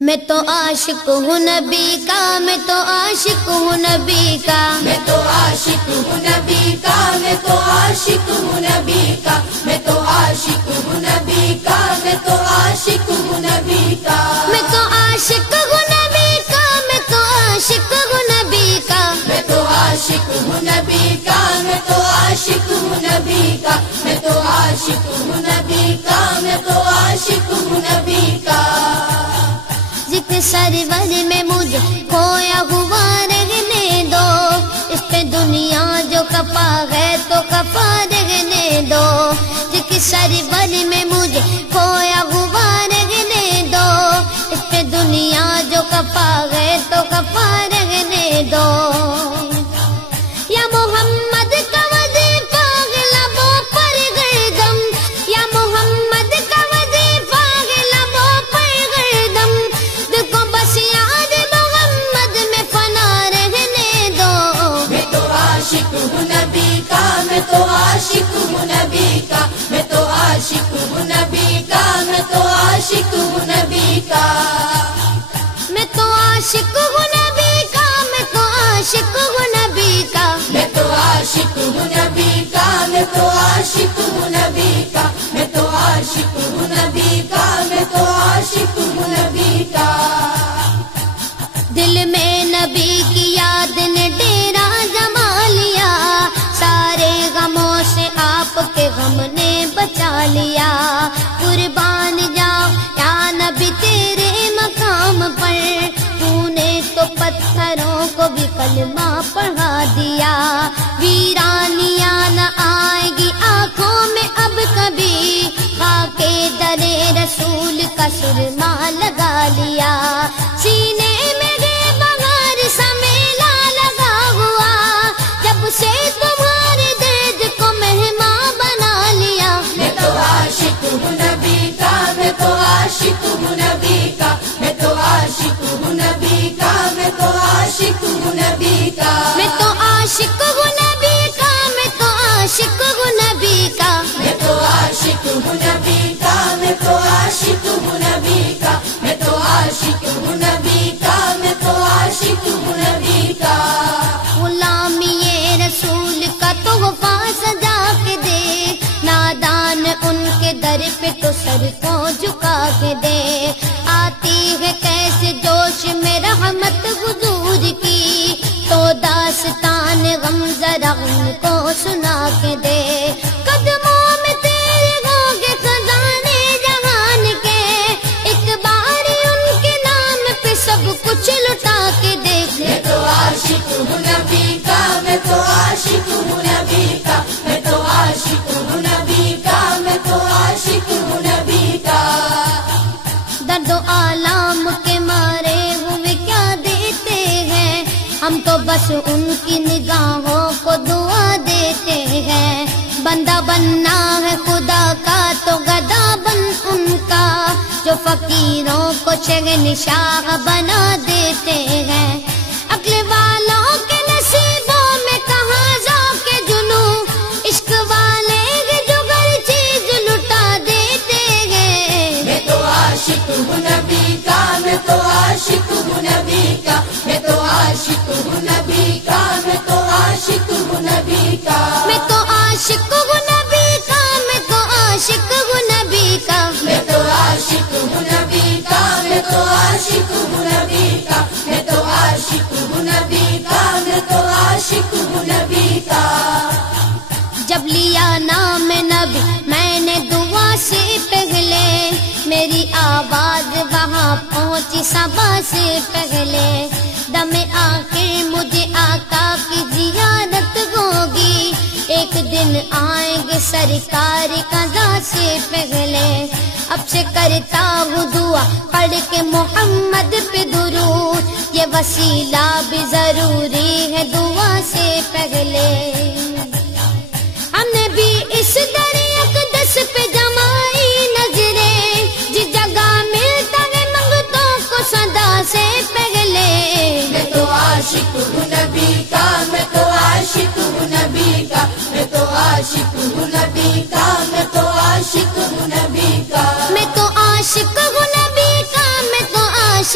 میں تو عاشق ہوں نبی کا، میں تو عاشق ہوں نبی کا، میں تو عاشق ہوں نبی کا، میں تو عاشق ہوں نبی کا، میں تو عاشق ہوں نبی کا، میں تو عاشق ہوں نبی کا، میں تو عاشق ہوں نبی کا، میں تو عاشق ہوں نبی کا، میں تو عاشق ہوں نبی کا، میں تو عاشق ہوں نبی کا، میں تو عاشق ہوں نبی کا، میں تو عاشق ہوں نبی کا۔ ذکر سرور میں مجھے کھویا ہوا رہنے دو، اس پہ دنیا جو کپا ہے تو کپا رہنے دو، ذکر سرور میں مجھے کھویا ہوا رہنے دو، اس پہ دنیا جو کپا ہے تو کپا رہنے دو۔ یا محمد کا وظیفہ لبوں پر گردم، یا محمد کا وظیفہ لبوں پر گردم، دیکھو بس یاد محمد میں فنا رہنے دو۔ میں تو عاشق ہوں نبی کا، میں تو عاشق ہوں نبی کا، میں تو عاشق ہوں نبی کا، میں تو عاشق ہوں نبی کا، میں تو عاشق ہوں نبی کا، میں تو عاشق ہوں نبی کا، میں تو عاشق ہوں نبی کا، میں تو عاشق ہوں نبی کا، میں تو عاشق ہوں نبی کا، میں تو عاشق ہوں نبی کا۔ دل میں نبی کی یاد نے ڈیرا جما لیا، سارے غموں سے آپ کے غم نے بچا لیا، قربان جاؤ یا نبی تیرے مقام پر، تو نے تو پتھروں کو بھی کلمہ پڑھا دیا، ویرانیاں نہ آئے گی آنکھوں میں اب کبھی، خاک در رسول کا سرما لگا لیا، سینے میں گئے بغیر سا میلہ لگا ہوا، جب سے تمہارے درد کو مہمان بنا لیا۔ میں تو عاشق ہوں نبی کا، میں تو عاشق ہوں نبی کا، میں تو عاشق ہوں نبی کا، میں تو عاشق ہوں نبی کا، میں تو عاشق ہوں نبی کا، میں تو عاشق ہوں نبی کا، میں تو عاشق ہوں نبی کا، میں تو عاشق ہوں نبی کا، میں تو عاشق ہوں نبی کا، میں تو عاشق ہوں نبی کا۔ غلامی رسول کا تحفہ سجا کے دے، نادان ان کے در پہ تو سر کو جھکا کے دے، آتی ہے کیسے جوش میں رحمت حضور کی، تو داستان غم ذرا ان کو سنا کے دے، قدموں میں تیرے ہوگے خزانے جہان کے، ایک بار ان کے نام پہ سب کچھ لٹا کے دیکھ۔ میں تو عاشق ہوں نبی کا، میں تو عاشق ہوں نبی کا، میں تو عاشق ہوں نبی کا، میں تو عاشق ہوں نبی کا۔ درد و آلام کے مارے ہوئے کیا دیتے ہیں، ہم تو بس ان کی نگاہوں کو دعا دیتے ہیں، بندہ بننا ہے خدا کا تو گدا بن ان کا، جو فقیروں کو شہنشاہ بنا دیتے ہیں، عقل والوں کے نصیبوں میں کہاں ذوق جنوں، عشق والے ہیں جو ہر چیز لٹا دیتے ہیں۔ میں تو عاشق ہوں نبی کا، میں تو عاشق ہوں نبی کا، میں تو عاشق ہوں نبی کا، میں تو عاشق ہوں نبی کا، میں تو عاشق ہوں نبی کا، میں تو عاشق ہوں نبی کا، میں تو عاشق ہوں نبی کا، میں تو عاشق ہوں نبی کا، میں تو عاشق ہوں نبی کا، میں تو عاشق ہوں نبی کا۔ جب لیا نام نبی میں نے دعا سے پہلے، میری آواز وہاں پہنچی صبا سے پہلے، دم آخر مجھے آقا کی زیارت ہوگی، ایک دن آئیں گے سرکار قضا سے پہلے، اب سے کرتا ہوں دعا پڑھ کے محمد پہ درود، یہ وسیلہ بھی ضروری ہے دعا سے پہلے، ہم نے بھی اس در اقدس پہ جمائی نظریں، جس جگہ ملتا ہے منگتوں کو صدا سے پہلے، میں تو عاشق ہوں نبی کا، میں تو عاشق ہوں نبی کا، میں تو عاشق ہوں نبی کا، میں تو عاشق ہوں نبی کا، میں تو عاشق ہوں نبی کا، میں تو عاشق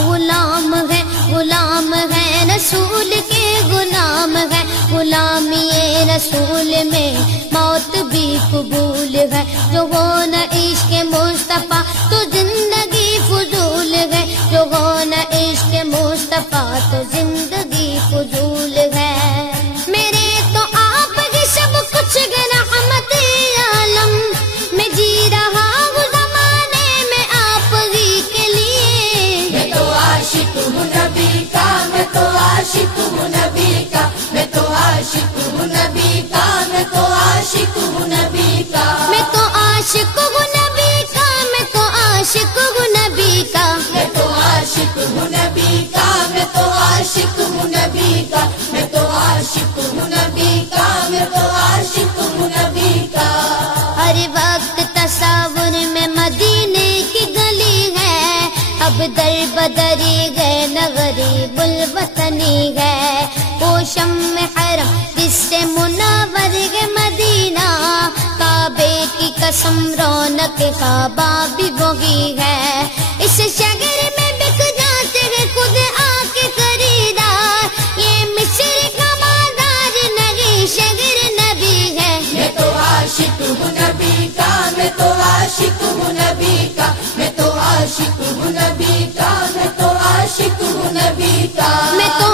غلام ہے رسول کے غلام ہے، غلامی رسول میں موت بھی قبول ہے، جو ہو نہ عشق مصطفیٰ تو زندگی فضول ہے، جو ہو نہ عشق مصطفیٰ تو زندگی فضول ہے۔ میرے تو آپ ہی سب کچھ ہے رحمت عالم، میں جی رہا ہوں زمانے میں آپ ہی کے لیے۔ میں تو عاشق ہوں نبی کا، میں تو عاشق ہوں نبی کا، میں تو عاشق ہوں نبی کا، میں تو عاشق ہوں نبی کا۔ میں تو عاشق ہوں نبی کا، میں تو عاشق ہوں نبی کا، میں تو عاشق ہوں نبی کا، میں تو عاشق ہوں نبی کا، میں تو عاشق ہوں نبی کا، میں تو عاشق ہوں نبی کا۔ ہر وقت تصور میں مدینے کی گلی ہے، اب در بدری گئے نہ غریب الوطنی ہے، وہ شمع حرم جس سے منور ہے مدینہ، کعبے کی قسم رونق کعبہ بھی وہی ہے، اس شہر میں بک جاتے ہیں خود آ کے خریدار، یہ مصر کا مزار نہیں شہر نبی ہے۔ میں تو عاشق ہوں نبی کا، میں تو عاشق ہوں نبی کا، میں تو عاشق ہوں نبی کا، میں تو عاشق ہوں نبی کا۔ میں تو